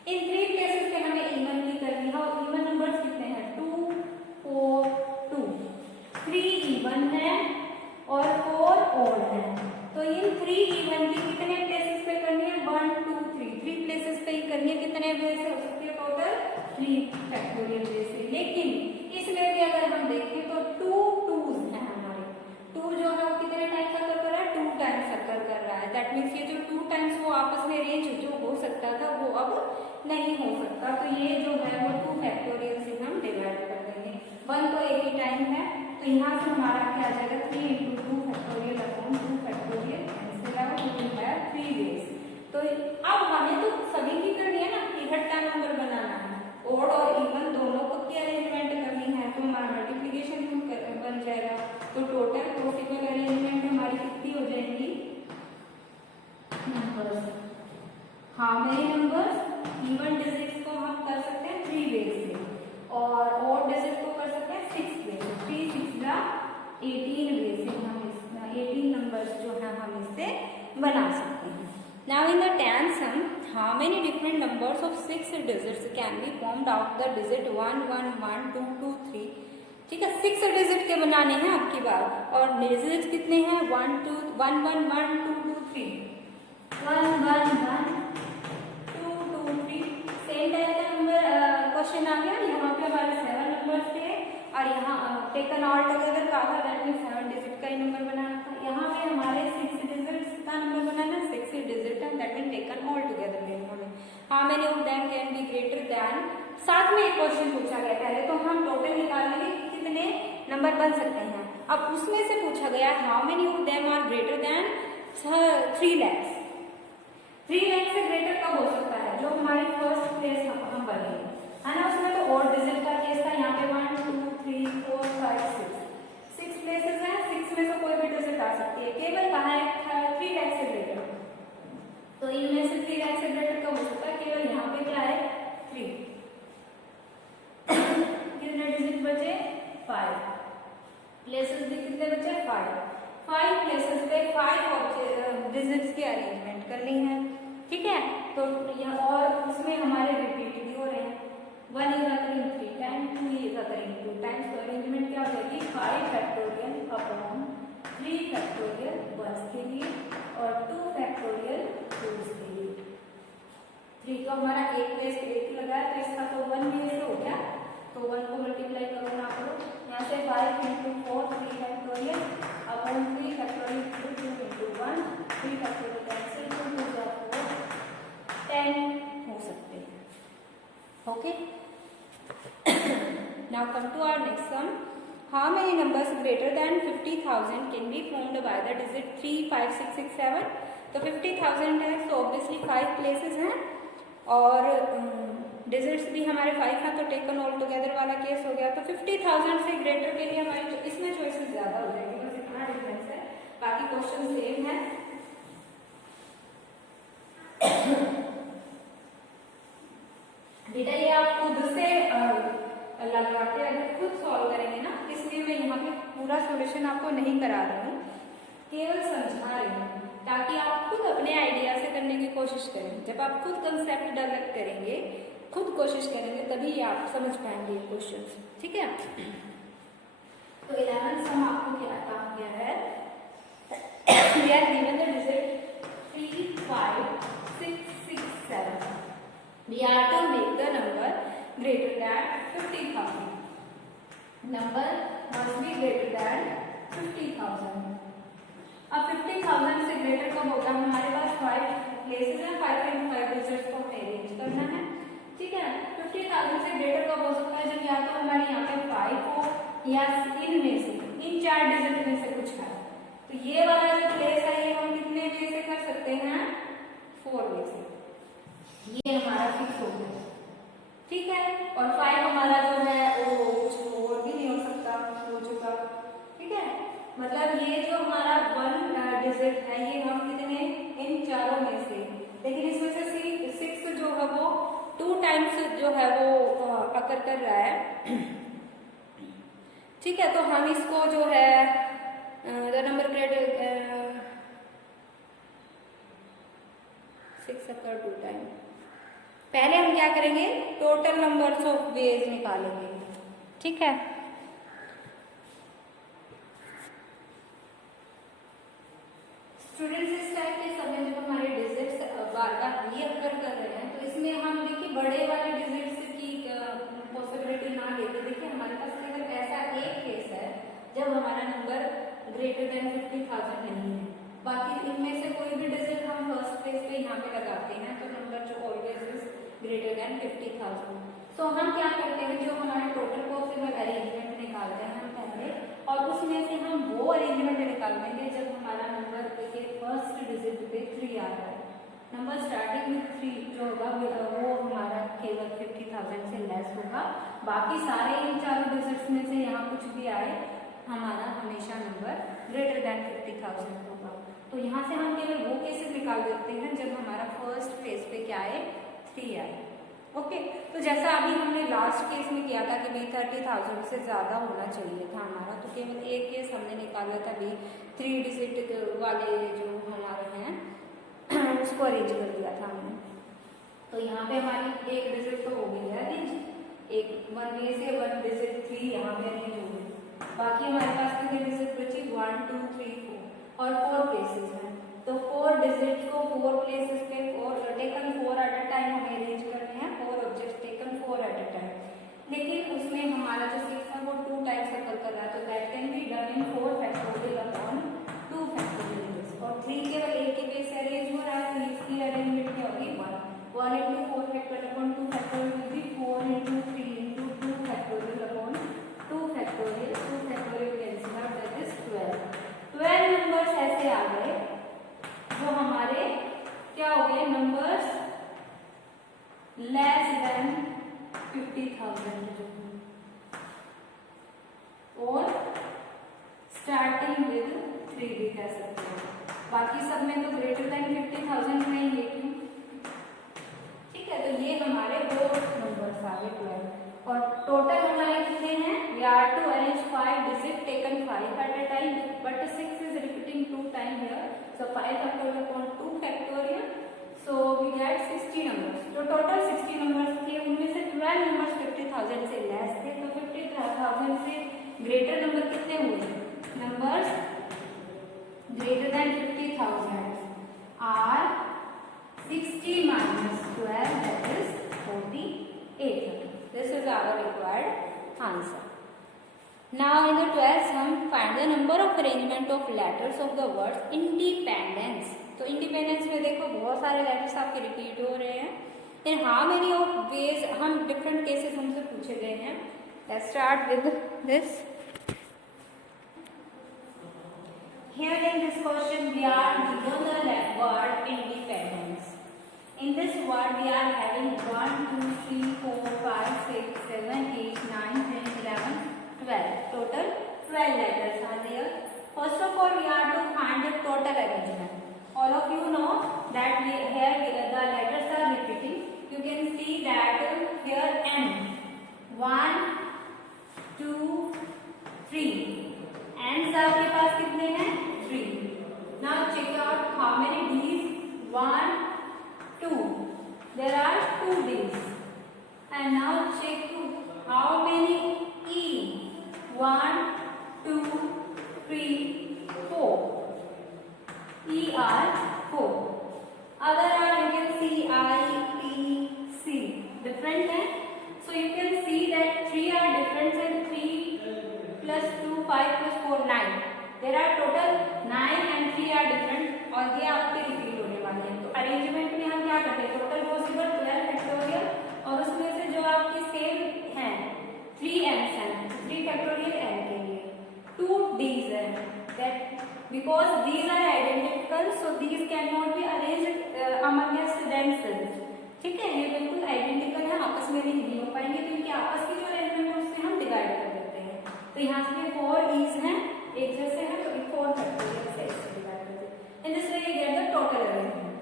इन 3 प्लेसेस पे हमें इवन की करनी है, और इवन नंबर्स कितने हैं, 2 4 2। 3 इवन है और 4 ऑड है। तो इन 3 इवन की कितने प्लेसेस पे करनी है, 1 2 3 प्लेसेस पे ही करनी है। कितने वे से हो सकती है, टोटल 3 फैक्टोरियल वे से। लेकिन इसमें भी अगर हम देखें तो 2 2s हैं हमारे। 2 जो है वो कितने टाइम्स सर्कल कर रहा है, 2 टाइम्स सर्कल कर रहा है। दैट मीन्स ये जो 2 टाइम्स वो आपस में रेंज जो हो सकता था वो अब नहीं हो सकता। तो ये जो है वो 2 फैक्टोरियल से हम डिवाइड कर देंगे। 1 तो एक ही टाइम है, तो यहाँ से हमारा क्या आ जाएगा, 3 into 2 factorial upon 2 factorial cancel out, we have 3 ways. तो अब हमें तो सभी की करनी है ना, इकट्ठा नंबर बनाना है, ओड और इवन दोनों को की अरेंजमेंट करनी है, तो हमारा मल्टीप्लिकेशन बन जाएगा। तो टोटल पॉसिबल अरेंजमेंट हमारी कितनी हो जाएगी, numbers, how many numbers, even digits को हम कर सकते हैं 3 वेज से, और ऑड डिजिट को कर सकते हैं 6 वे से। 3 6 जा 18 वे से हम 18 नंबर्स जो है हम इससे बना सकते हैं। Now in the 10th sum, how many different numbers of 6 digits can be formed out the digit 1 1 1 2 2 3। ठीक है, 6 डिजिट के बनाने हैं आपकी बात, और डिजिट कितने हैं, 1 2 1 1 1 2 2 3 1 1 1 2 2 3। सेम टाइप का नंबर क्वेश्चन आ गया। यहाँ पे हमारे 7 नंबर्स थे और यहाँ टेकन ऑल टुगेदर का था, दैट मीन्स 7 डिजिट का ही नंबर बनाना था। यहाँ पे हमारे 6 डिजिट का नंबर बनाना, 6 डिजिट है, that mean taken all together में how many of them can be greater than, साथ में एक क्वेश्चन पूछा गया, पहले तो हम टोटल निकाल लेंगे कितने नंबर बन सकते हैं। अब उसमें से पूछा गया how many of them are greater than 3 lakhs। 3 lakh से ग्रेटर कब हो सकता है, जो हमारी फर्स्ट प्लेस हम बनेंगे, है ना। उसमें तो और डिजिट का केस था, यहाँ पे 1 2 3 4 5 6 प्लेसेस हैं, 6 में से कोई भी डिजिट आ सकती है, केवल कहाँ है 3 लाख से ग्रेटर। तो इनमें से 3 लाख से ग्रेटर कब हो सकता है, केवल यहाँ पे क्या है 3। कितने डिजिट बचे 5, प्लेसेस भी कितने बचे 5 प्लेसेस पे 5 डिजिट्स की अरेंजमेंट करनी है, ठीक है। तो यह और उसमें हमारे रिपीट भी हो रहे हैं, 1 is occurring 3 times, 2 is occurring 2 times. तो अरेंजमेंट क्या हो जाएगी 5 फैक्टोरियल अपॉन 3 फैक्टोरियल 1 के लिए और 2 फैक्टोरियल 2 के लिए। 3 तो हमारा एक प्लेस पे 1 लगा है, तो इसका तो 1 में से हो गया, तो 1 को मल्टीप्लाई करो ना करो, यहाँ से 5 into 4 3 factorial upon 3 factorial 2 into 1 3 factorial cancel 2 2 4 10 हो सकते हैं, okay. Now come to our next sum, how many numbers greater than 50,000 can be formed by the digit 3 5 6 6 7। तो 50,000 है, तो ऑब्वियसली 5 प्लेसेस हैं और डिजिट्स भी हमारे 5 हैं, तो टेकन ऑल टुगेदर वाला केस हो गया। तो 50,000 से ग्रेटर के लिए हमारी इसमें चॉइसेस ज्यादा हो जाएगी, बस इतना डिफरेंस है, बाकी क्वेश्चन सेम है। बेटा ये आप खुद से लगा के अगर खुद सॉल्व करेंगे ना, इसलिए मैं यहाँ पे पूरा सॉल्यूशन आपको नहीं करा रही हूँ, केवल समझा रही हूँ, ताकि आप खुद अपने आइडिया से करने की कोशिश करें। जब आप खुद कंसेप्ट डेवलप करेंगे, खुद कोशिश करेंगे, तभी आप समझ पाएंगे ये क्वेश्चंस, ठीक है। तो 11 सम आपको क्या कहा गया है, we are given the digit 3 5 6 6 7, we are to make the number greater than 50,000, number must be greater than 50,000। अब 50,000 से ग्रेटर कब होगा, हमारे पास 5 प्लेसेस हैं, 5 इन 5 डिजिट्स को अरेंज करना है, ठीक है। 50,000 से ग्रेटर कब हो सकता है, जब या तो हमारे यहाँ पे 5 हो या इनमें से इन 4 डिजिट में से कुछ है। तो ये वाला जो प्लेस है ये हम कितने वे से कर सकते हैं 4 वे से, ये हमारा फिक्स हो गया, ठीक है। और 5 हमारा जो है वो कुछ और भी नहीं हो सकता, हो चुका, ठीक है। मतलब ये जो हमारा 1 डिजिट है ये हम कितने इन चारों में से, लेकिन इसमें से 6 जो है वो 2 टाइम्स जो है वो अकर कर रहा है, ठीक है। तो हम इसको जो है the number greater 6 occur 2 time, पहले हम क्या करेंगे टोटल नंबर्स ऑफ वेज निकालेंगे, ठीक है। स्टूडेंट्स इस टाइप के समय जब हमारे डिजिट्स बार बार रीअकर कर रहे हैं, तो इसमें हम देखिए बड़े वाले डिजिट्स की पॉसिबिलिटी ना लेके, देखिए हमारे पास केवल ऐसा एक केस है जब हमारा नंबर ग्रेटर देन 50,000 नहीं है, बाकी इनमें से कोई भी डिजिट हम फर्स्ट प्लेस पे यहाँ पे लगाते हैं, तो नंबर जो ऑलवेज इज ग्रेटर देन 50,000। तो हम क्या करते हैं, जो हमारे टोटल पॉसिबल अरेंजमेंट निकालते हैं हम पहले, और उसमें से हम वो अरेंजमेंट निकाल देंगे जब हमारा नंबर के फर्स्ट डिजिट पे 3 आ रहा है। नंबर स्टार्टिंग विथ 3 जो होगा वो हमारा केवल 50,000 से लेस होगा, बाकी सारे इन चारों डिजिट्स में से यहाँ कुछ भी आए हमारा हमेशा नंबर ग्रेटर देन 50,000 होगा। तो यहाँ से हम केवल वो केसेस निकाल देते हैं जब हमारा फर्स्ट प्लेस पे क्या आए 3 आए, ओके। तो जैसा अभी हमने लास्ट केस में किया था कि भाई 30,000 से ज़्यादा होना चाहिए था हमारा, तो केवल एक केस हमने निकाला था भाई 3 डिजिट वाले जो हमारे हैं उसको अरेंज कर दिया था हमने। तो यहाँ पे हमारी एक डिजिट तो हो गई है अरेंज, एक 1 में से 1 डिजिट 3 यहाँ पे अरेंज हो गई, बाकी हमारे पास कितने डिजिट बची 1 2 3 4 और 4 प्लेसेस हैं। तो 4 डिजिट्स को 4 प्लेसेस पे टेकन 4 एट अ टाइम हमें अरेंज करने हैं, 4 objects taken 4 eight a time, लेकिन उसमें हमारा जो 6 है वो 2 टाइम्स सर्कल कर रहा है, तो that can be done in 4 factorial upon 2 factorial, और 3 केवल एक ही बेस से अरेंज हो रहा है, तो इसकी अरेंजमेंट क्या होगी 1 1 इंटू 4 बाकी सब में तो ग्रेटर देन 50,000 में ये क्यों? ठीक है, तो ये हमारे दो नंबर्स आ गए 12 और टोटल हमारे कितने हैं? We are to arrange 5 digit taken 5 at a time but 6 is repeating 2 times here, so 5 factorial upon 2 factorial, so we get 60 numbers. तो टोटल 60 numbers थे, उनमें से 12 numbers 50,000 से लेस थे, तो 50,000 से ग्रेटर नंबर कितने हुए? Numbers greater than 50,000 are 60 minus 12, that is 48. This is our required answer. Now in the 12th sum, find the number of arrangement of letters of the words independence. तो इंडिपेंडेंस में देखो बहुत सारे लेटर्स आपके रिपीट हो रहे हैं. In how many of ways हम डिफरेंट केसेस हमसे पूछे गए हैं. Let's start with this. Here in this question we are given the word independence. In this word we are having 1, 2, 3, 4, 5, 6, 7, 8, 9, 10, 11, 12. Total 12 letters are there. First of all we are to find the total arrangement. All of you know that the letters are repeating. You can see that here N. 1, 2, 3. N's आपके पास कितने हैं? 3. Now check out how many D's. 1, 2. There are 2 D's. And now check how many E. 1, 2, 3, 4. E are 4. Other are you can see I, T, C. Different है. So you can see that 3 are different and 3 plus 2, 5 plus 4, 9. There are total 9 and 3 are different और ये आपके रिपीट होने वाले हैं. तो अरेंजमेंट में हम क्या करते हैं? टोटल पॉसिबल 12 फैक्टोरियल और उसमें से जो आपकी सेम है 3 N's हैं, 3 फैक्टोरियल N के लिए 2 D's हैं. That because these are identical, so these cannot be arranged amongst themselves. ठीक है, ये बिल्कुल आइडेंटिकल है, आपस में भी नहीं हो पाएंगे, तो इनके आपस की जो अरेंजमेंट है उससे हम डिवाइड कर देते हैं. तो यहाँ से 4 E's हैं, एक जैसे हैं, तो 4 फैक्टोरियल से इससे डिवाइड कर देते हैं. In this way we get the total arrangement.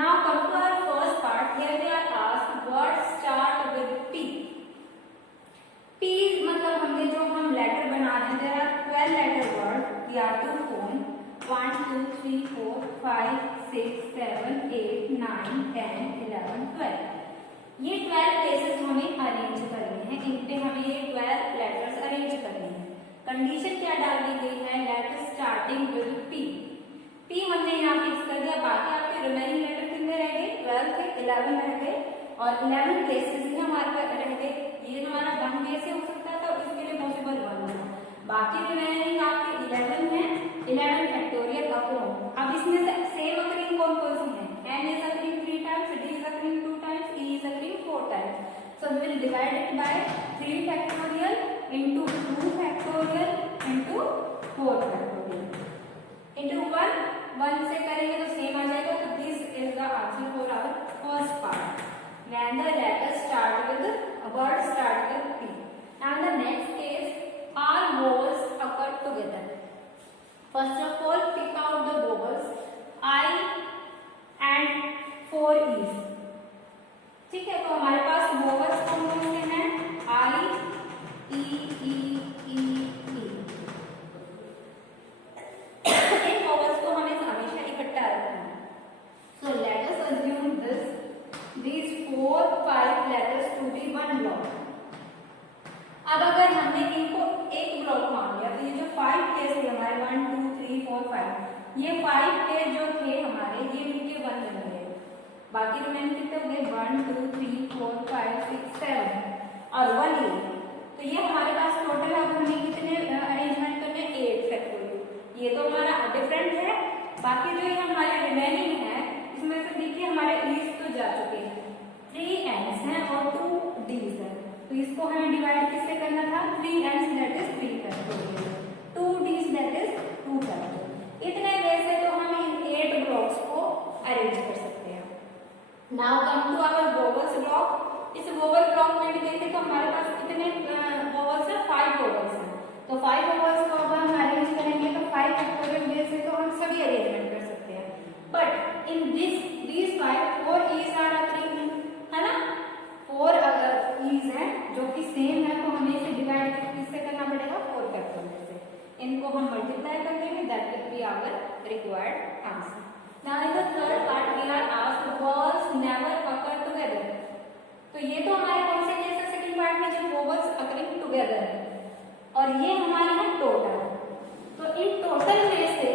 Now come to our first part. Here we are asked words start with P. P मतलब हमने जो हम लेटर बना रहे हैं, there are 12 letter words. We are to form 1, 2, 3, 4, 5, 6, 7, 8, 9, 10, 11, 12. ये 12 प्लेसेस हमें अरेंज करने हैं. इन पे हमें ये 12 लेटर्स अरेंज करने हैं. कंडीशन क्या डाल दी गई है? Letter starting with P. P हमने यहाँ फिक्स कर दिया. बाकी आपके रिमेनिंग लेटर कितने रह गए? 12 थे, 11 रह गए और 11 प्लेसेस ही हमारे पास रह गए. ये हमारा 1 डे से हो सकता था, तो इसके लिए पॉसिबल 1 होगा. बाकी रिमेनिंग आपके 11 है, 11 फैक्टोरियल अपॉन. अब इसमें से सेम अकरिंग कौन कौन सी है? N is occurring 3 times, D is occurring 2 times, E is occurring 4 times. So we will divide it by 3 factorial into 2 factorial into 4 factorial into 1 से करेंगे तो सेम आ जाएगा. तो this is the answer for our first part. When the letters start with a word start with P. Now the next case, all vowels occur together. First of all, pick out the vowels I and 4 E's. ठीक है, तो हमारे पास vowels कौन कौन से हैं? I, E, E, E, E. In vowels को हमें हमेशा इकट्ठा रखना है. So let us assume these 4, 5 letters to be one block. अब अगर हमने इनको एक ब्लॉक मान लिया, तो ये जो 5 प्लेस थे हमारे 1, 2, 3, 4, 5, ये 5 प्लेस जो थे हमारे, ये मिलके 1 बन गए. बाकी रिमेनिंग कितने हो गए? 1, 2, 3, 4, 5, 6, 7 और 1 ये. तो ये हमारे पास टोटल अब हमें कितने अरेंजमेंट करने? 8 फैक्टोरियल. ये तो हमारा डिफरेंट है. बाकी जो ये हमारे रिमेनिंग है, इसमें से देखिए हमारे ईज तो जा चुके हैं, 3 N's हैं और 2 D's हैं. तो इसको हमें डिवाइड किससे करना था? 3 N's that is 3 factorial, 2 D's that is 2 factorial. इतने वे से तो हम इन 8 ब्लॉक्स को अरेंज कर सकते हैं. Now come to our vowels block. इस वोवल ब्लॉक में भी देखें तो हमारे पास कितने वोवल्स हैं? 5 वोवल्स हैं. तो 5 वोवल्स को अब हम अरेंज करेंगे तो 5 फैक्टोरियल वे से तो हम सभी अरेंजमेंट कर सकते हैं. But in these 4 E's are occurring, है ना, 4 अगर E's हैं जो कि सेम है तो हमें इसे डिवाइड किससे करना पड़ेगा, 4 फैक्टोरियल से। इनको हम मल्टीप्लाई कर देंगे, that will be our required answer. Now in the third part we are asked vowels never occur together. तो ये तो हमारे कौन से केस है सेकंड पार्ट में, जब वॉवल्स अकरिंग टुगेदर है, और ये हमारे है टोटल। तो इन टोटल में से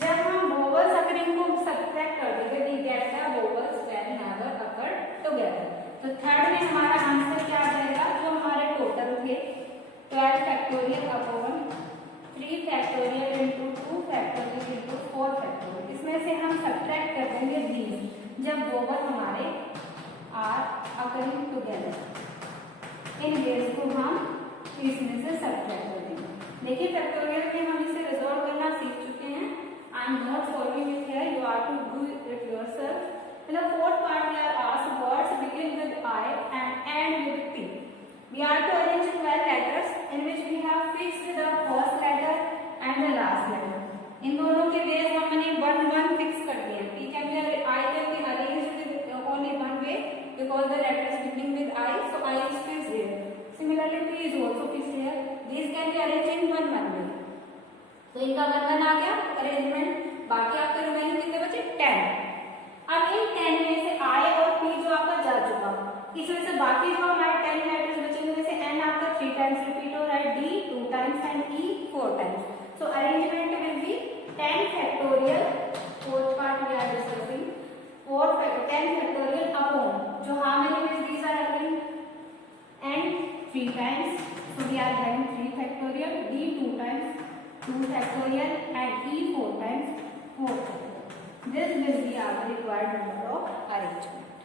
जब हम वोवल्स अकरिंग को सब्ट्रैक्ट कर देंगे, we get the vowels when never occur together. तो थर्ड में हमारा आंसर क्या आ जाएगा, जो हमारे टोटल थे 12 factorial upon 3 factorial into 2 factorial into 4 factorial, इसमें से हम सब्ट्रैक्ट कर देंगे these जब वोवल हमारे are occurring together. In ways को हम इसमें से सब्ट्रैक्ट कर देंगे। देखिए फैक्टोरियल में हम इसे रिजॉल्व करना सीख चुके हैं। I am not solving it here, you are to do it yourself. In the fourth part we are asked words begin with I and end with P. We are to arrange 12 letters in which we have fixed the first letter and the last letter. इन दोनों के बेस हमने 1 फिक्स कर दिया। P can be I can be arranged with only one way because the letters beginning with I, so I is fixed here. Similarly P is also fixed here. These can be arranged in one way. तो इनका 1 आ गया अरेंजमेंट। बाकी आपके रिमेनिंग कितने बचे, 10। अब इन 10 में से I और P जो आपका जा चुका, इसमें से बाकी जो हमारे 10 लेटर्स बचे उनमें से N आपका 3 टाइम्स रिपीट हो रहा है, D 2 times and E 4 times. So arrangement will be 10 factorial, fourth part we are discussing 10 factorial upon जो how many ways these are occurring, N 3 times, so we are having 3 factorial, D 2 times 2 factorial and E 4 times 4 factorial. This will be our required number of arrangement.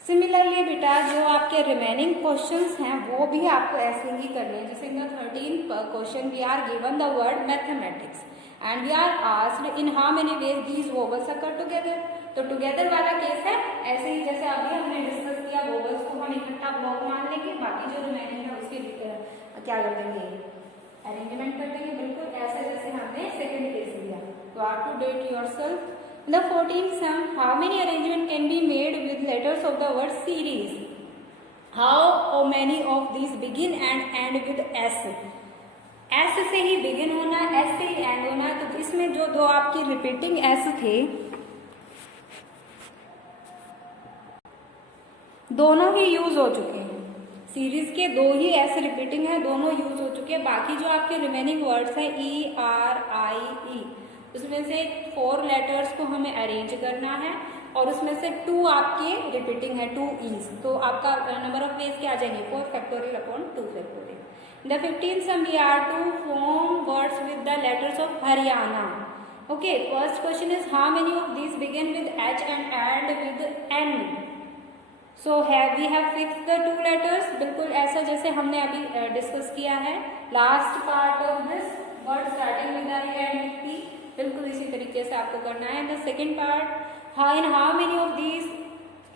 Similarly बेटा जो आपके रिमेनिंग क्वेश्चंस हैं वो भी आपको ऐसे ही करने हैं। जैसे in the 13th question we are given the word mathematics and we are asked in how many ways these vowels occur together. तो टुगेदर वाला केस है ऐसे ही जैसे अभी हमने डिस्कस किया, वोवल्स को हम इकट्ठा ब्लॉक मान लेंगे, बाकी जो रिमेनिंग है उसके क्या कर देंगे, अरेंजमेंट कर देंगे, बिल्कुल ऐसे जैसे हमने सेकंड केस लिया। तो आप do it yourself. The 14th sum, how many arrangement can be made with letters of the word series? How many of these begin and end with S? S से ही begin होना, S से ही end होना। तो इसमें जो दो आपकी रिपीटिंग S थे दोनों ही यूज हो चुके हैं। सीरीज के 2 ही S रिपीटिंग है, दोनों यूज हो चुके हैं। बाकी जो आपके रिमेनिंग वर्ड्स हैं E R I E, उसमें से 4 लेटर्स को हमें अरेंज करना है और उसमें से 2 आपके रिपीटिंग है, 2 E's। तो आपका नंबर ऑफ वेज क्या आ जाएंगे, 4 factorial upon 2 factorial. The 15th sum we are to form words with the letters of Haryana. Okay, first question is how many of these begin with H and end with N? So we have fix the 2 letters, बिल्कुल ऐसा जैसे हमने अभी डिस्कस किया है। Last part of this word starting with I and with P, बिल्कुल इसी तरीके से आपको करना है। The second part, in how many of these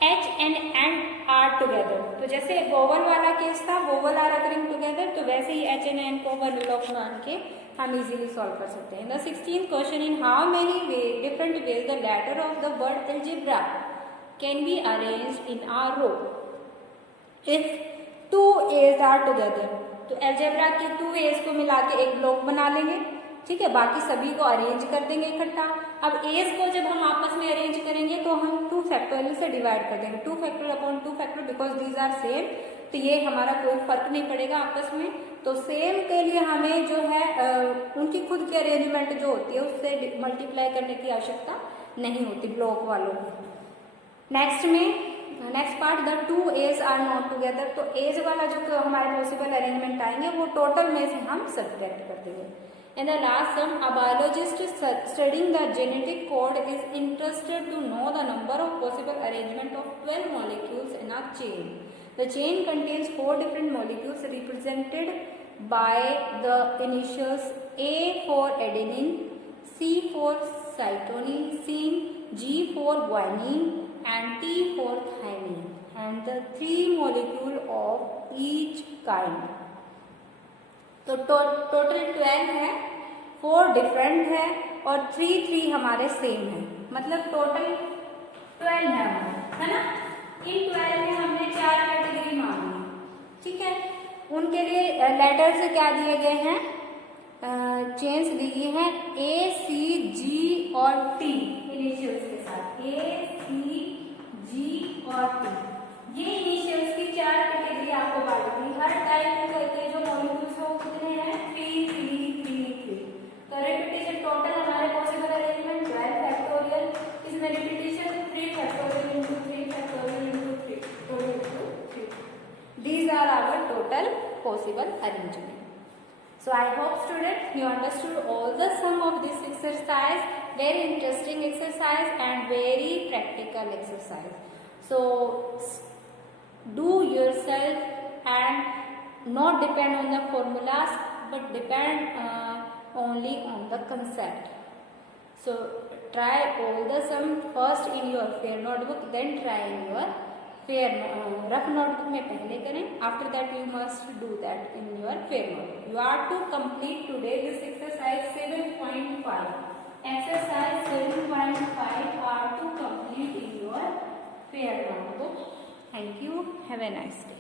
H and N are together. तो जैसे वोवल वाला केस था, वोवल आर अकरिंग टुगेदर, तो वैसे ही H and N को वन ब्लॉक मान के हम इजीली सॉल्व कर सकते हैं। The 16th question, in how many different ways the letter of the word algebra can be arranged in a row if 2 A's are together। तो अलजेब्रा के 2 A's को मिला के एक ब्लॉक बना लेंगे, ठीक है, बाकी सभी को अरेंज कर देंगे इकट्ठा। अब A's को जब हम आपस में अरेंज करेंगे तो हम 2 फैक्टोरियल से डिवाइड कर देंगे, 2 factorial upon 2 factorial, because these are same, तो ये हमारा कोई फर्क नहीं पड़ेगा आपस में। तो सेम के लिए हमें जो है उनकी खुद की अरेंजमेंट जो होती है उससे मल्टीप्लाई करने की आवश्यकता नहीं होती ब्लॉक वालों की। Next part, the 2 A's are not together. तो एज वाला जो हमारे पॉसिबल अरेंजमेंट आएंगे वो टोटल में से हम सब्ट्रैक्ट कर देंगे। In the last sum, a biologist studying the genetic code is interested to know the number of possible arrangement of 12 molecules in a chain. The chain contains 4 different molecules represented by the initials A for adenine, C for cytosine, G for guanine and T for thymine, and the 3 molecule of each kind। तो टोटल 12 है, 4 डिफरेंट है और 3 हमारे सेम है, मतलब टोटल 12 है हमारा, है ना। इन 12 में हमने 4 कैटेगरी मांगी है, ठीक है। उनके लिए लेटर्स क्या दिए गए हैं, चेन्स दी है A, C, G और T इनिशियल्स के साथ, A, C, G और T। ये इनिशियल्स की 4 कैटेगरी आपको बांटी थी। हर टाइप के जो मॉलिक्यूल्स हो कितने हैं, 3 3 3 3। तो रिपीटेशन टोटल हमारे पॉसिबल अरेंजमेंट 12 फैक्टोरियल, इसमें repetition 3 factorial into 3 factorial into 3 total into 3। These are our total possible arrangement. So I hope students you understood all the sum of this exercise. Very interesting exercise and very practical exercise. So do yourself and not depend on the formulas, but depend only on the concept. So try all the sum first in your fair notebook, then try in your rough notebook में पहले करें, after that you must do that in your fair notebook. You are to complete today this exercise 7.5। Exercise 7.5 are to complete in your fair notebook. Thank you, have a nice day.